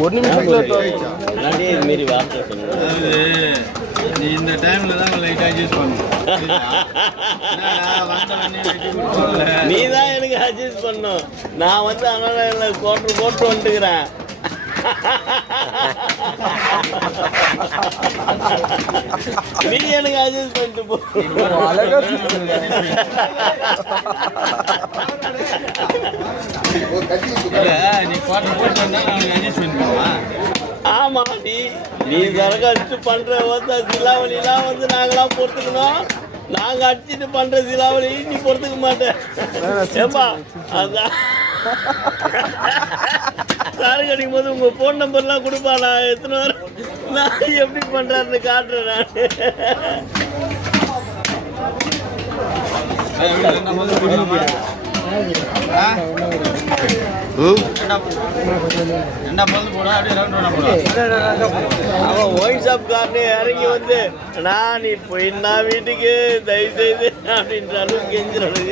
ஒரு நிமிஷத்துல மீறி வார்த்தை சொல்லுங்க. நீ இந்த டைம்ல தான் லைட்டா அட்ஜஸ்ட் பண்ணணும். நீ தான் எனக்கு அட்ஜஸ்ட் பண்ணும். நான் வந்து அதனால கோட்டு வந்துக்கிறேன். நீ எனக்கு அட்ஜஸ்ட் பண்ணிட்டு போ. நீ குவார்டர் போட்டு வந்தா நான் அட்ஜஸ்ட் பண்ணிக்குவா. ஆமா, நீ சரக்கு அடிச்சு பண்ற சிலாவலிலாம் வந்து நாங்களாம் பொறுத்துக்கணும். நாங்க அடிச்சுட்டு பண்ற சிலாவலி நீ பொறுத்துக்க மாட்டேன். ஏப்பா அதான் சரக்கு அடிக்கும் போது உங்க போன் நம்பர்லாம் கொடுப்பா. நான் எத்தனை வரும் நான் எப்படி பண்றாருன்னு காட்டுறேன். அவன் ஒயின் ஷாப் காரனே இறங்கி வந்து நான் நீ போயின்னா வீட்டுக்கு தயவு செய்து அப்படின்ற அளவுக்கு கெஞ்சுறது.